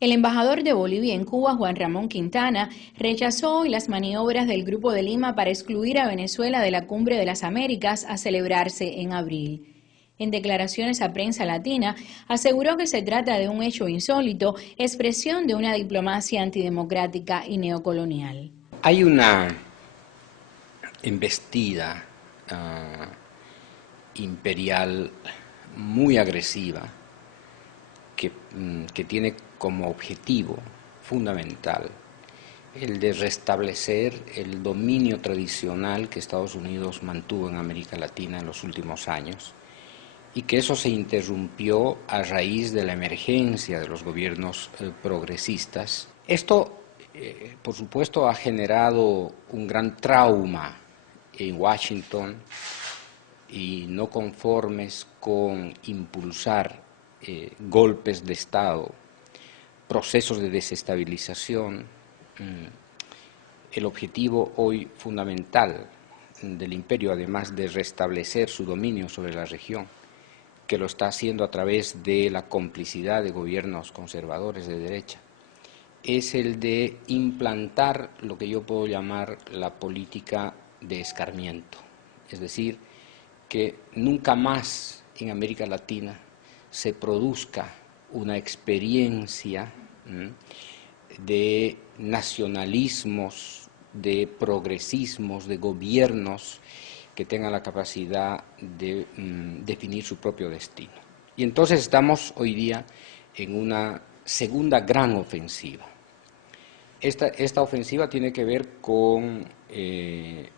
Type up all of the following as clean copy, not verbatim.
El embajador de Bolivia en Cuba, Juan Ramón Quintana, rechazó hoy las maniobras del Grupo de Lima para excluir a Venezuela de la Cumbre de las Américas a celebrarse en abril. En declaraciones a Prensa Latina, aseguró que se trata de un hecho insólito, expresión de una diplomacia antidemocrática y neocolonial. Hay una embestida imperial muy agresiva que tiene como objetivo fundamental el de restablecer el dominio tradicional que Estados Unidos mantuvo en América Latina en los últimos años y que eso se interrumpió a raíz de la emergencia de los gobiernos progresistas. Esto, por supuesto, ha generado un gran trauma en Washington y no conformes con impulsar golpes de Estado, procesos de desestabilización. El objetivo hoy fundamental del imperio, además de restablecer su dominio sobre la región, que lo está haciendo a través de la complicidad de gobiernos conservadores de derecha, es el de implantar lo que yo puedo llamar la política de escarmiento, es decir, que nunca más en América Latina se produzca una experiencia de nacionalismos, de progresismos, de gobiernos que tengan la capacidad de definir su propio destino. Y entonces estamos hoy día en una segunda gran ofensiva. Esta ofensiva tiene que ver con el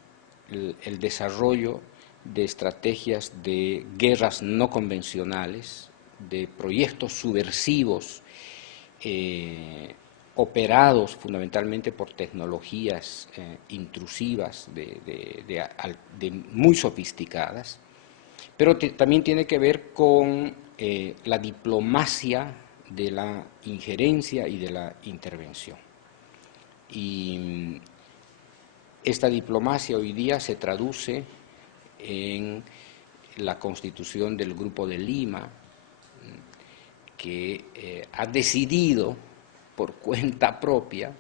desarrollo de estrategias de guerras no convencionales, de proyectos subversivos operados fundamentalmente por tecnologías intrusivas muy sofisticadas, pero también tiene que ver con la diplomacia de la injerencia y de la intervención. Y esta diplomacia hoy día se traduce en la constitución del Grupo de Lima, que ha decidido por cuenta propia,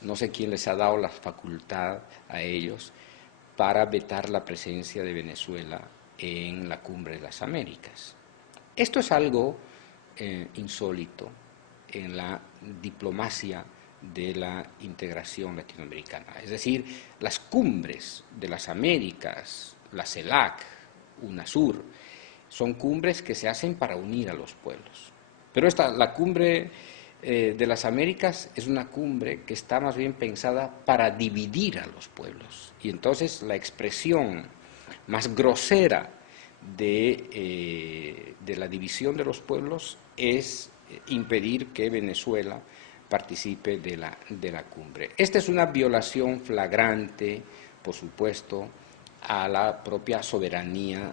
no sé quién les ha dado la facultad a ellos, para vetar la presencia de Venezuela en la Cumbre de las Américas. Esto es algo insólito en la diplomacia de la integración latinoamericana. Es decir, las cumbres de las Américas, la CELAC, UNASUR, son cumbres que se hacen para unir a los pueblos. Pero la cumbre de las Américas es una cumbre que está más bien pensada para dividir a los pueblos. Y entonces la expresión más grosera de la división de los pueblos es impedir que Venezuela participe de la cumbre. Esta es una violación flagrante, por supuesto, a la propia soberanía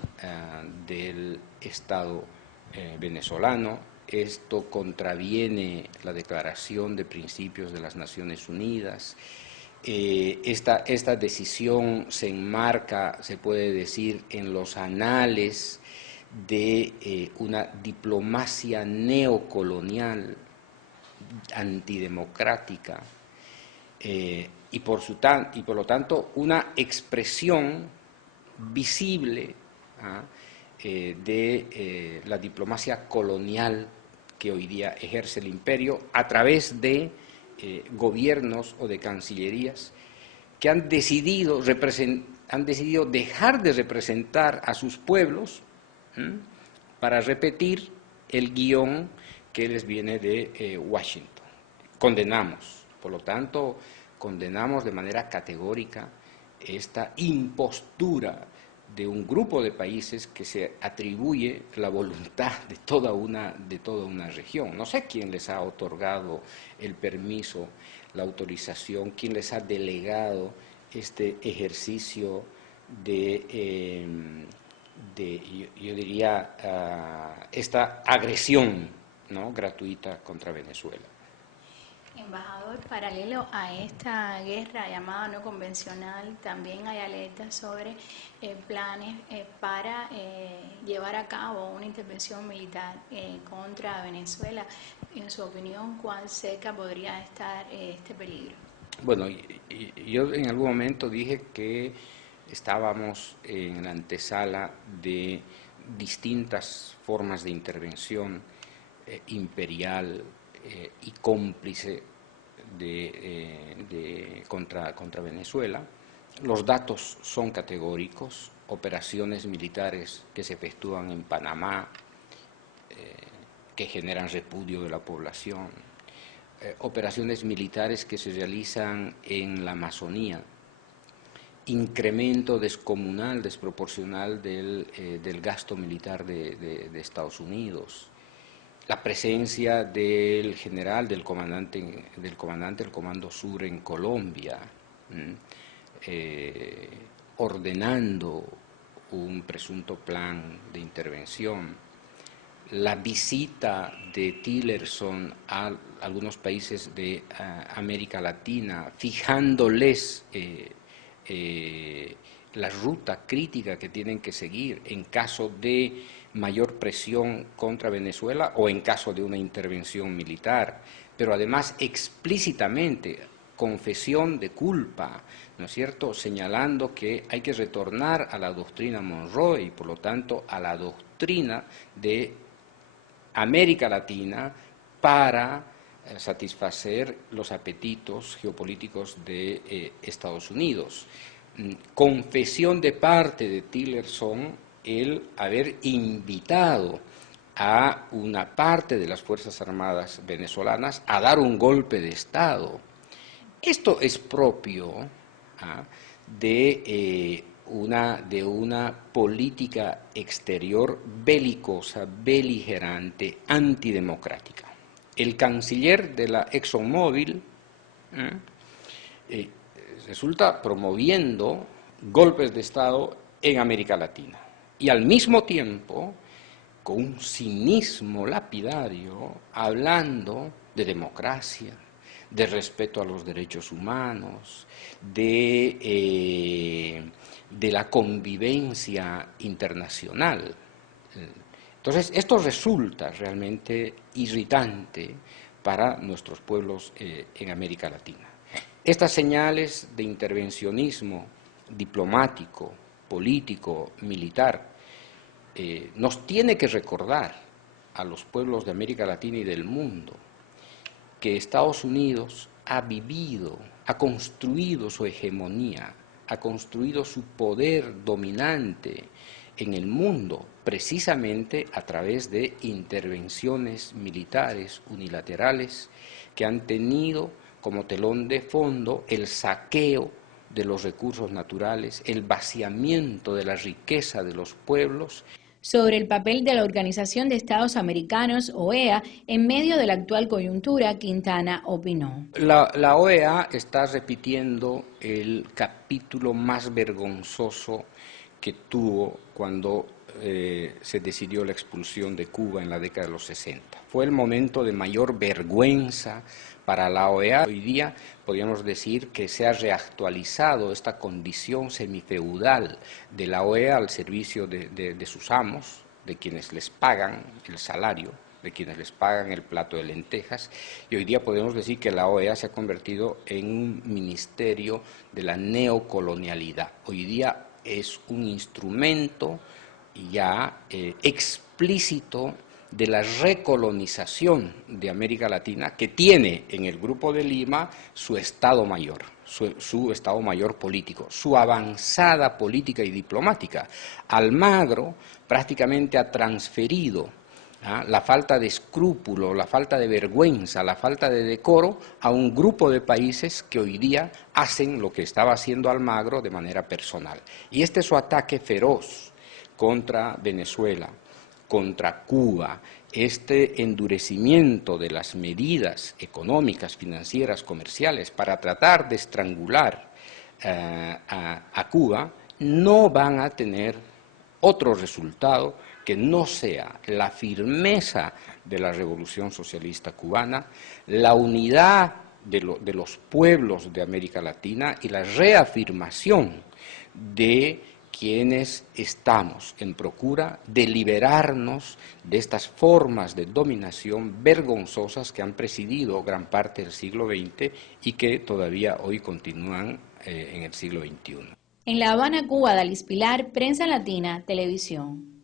del Estado venezolano. Esto contraviene la Declaración de Principios de las Naciones Unidas. Esta decisión se enmarca, se puede decir, en los anales de una diplomacia neocolonial, antidemocrática, y por lo tanto una expresión visible de la diplomacia colonial que hoy día ejerce el imperio a través de gobiernos o de cancillerías que han decidido dejar de representar a sus pueblos para repetir el guión que les viene de Washington. Condenamos, por lo tanto, condenamos de manera categórica esta impostura de un grupo de países que se atribuye la voluntad de toda una región. No sé quién les ha otorgado el permiso, la autorización, quién les ha delegado este ejercicio yo diría, esta agresión, ¿no?, gratuita contra Venezuela. Embajador, paralelo a esta guerra llamada no convencional, también hay alertas sobre planes para llevar a cabo una intervención militar contra Venezuela. En su opinión, ¿cuán cerca podría estar este peligro? Bueno, yo en algún momento dije que estábamos en la antesala de distintas formas de intervención imperial y cómplice contra Venezuela. Los datos son categóricos: operaciones militares que se efectúan en Panamá, que generan repudio de la población, operaciones militares que se realizan en la Amazonía, incremento descomunal, desproporcional del gasto militar de Estados Unidos, la presencia del general, del comandante del Comando Sur en Colombia, ordenando un presunto plan de intervención, la visita de Tillerson a algunos países de América Latina, fijándoles la ruta crítica que tienen que seguir en caso de mayor presión contra Venezuela o en caso de una intervención militar, pero además explícitamente confesión de culpa, ¿no es cierto?, señalando que hay que retornar a la doctrina Monroe y por lo tanto a la doctrina de América Latina para satisfacer los apetitos geopolíticos de Estados Unidos. Confesión de parte de Tillerson el haber invitado a una parte de las Fuerzas Armadas venezolanas a dar un golpe de Estado. Esto es propio de una política exterior belicosa, beligerante, antidemocrática. El canciller de la ExxonMobil resulta promoviendo golpes de Estado en América Latina y al mismo tiempo con un cinismo lapidario hablando de democracia, de respeto a los derechos humanos, de la convivencia internacional. Entonces, esto resulta realmente irritante para nuestros pueblos en América Latina. Estas señales de intervencionismo diplomático, político, militar, nos tiene que recordar a los pueblos de América Latina y del mundo que Estados Unidos ha vivido, ha construido su hegemonía, ha construido su poder dominante en el mundo precisamente a través de intervenciones militares unilaterales que han tenido como telón de fondo el saqueo de los recursos naturales, el vaciamiento de la riqueza de los pueblos. Sobre el papel de la Organización de Estados Americanos, OEA, en medio de la actual coyuntura, Quintana opinó. La OEA está repitiendo el capítulo más vergonzoso que tuvo cuando se decidió la expulsión de Cuba en la década de los 60. Fue el momento de mayor vergüenza para la OEA. Hoy día podríamos decir que se ha reactualizado esta condición semifeudal de la OEA al servicio de sus amos, de quienes les pagan el salario, de quienes les pagan el plato de lentejas, y hoy día podemos decir que la OEA se ha convertido en un ministerio de la neocolonialidad. Hoy día es un instrumento ya explícito de la recolonización de América Latina, que tiene en el Grupo de Lima su Estado Mayor, su Estado Mayor político, su avanzada política y diplomática. Almagro prácticamente ha transferido la falta de escrúpulo, la falta de vergüenza, la falta de decoro a un grupo de países que hoy día hacen lo que estaba haciendo Almagro de manera personal. Y este es su ataque feroz contra Venezuela, contra Cuba, este endurecimiento de las medidas económicas, financieras, comerciales para tratar de estrangular a Cuba, no van a tener otro resultado que no sea la firmeza de la revolución socialista cubana, la unidad de los pueblos de América Latina y la reafirmación de quienes estamos en procura de liberarnos de estas formas de dominación vergonzosas que han presidido gran parte del siglo XX y que todavía hoy continúan en el siglo XXI. En La Habana, Cuba, Dalis Pilar, Prensa Latina, Televisión.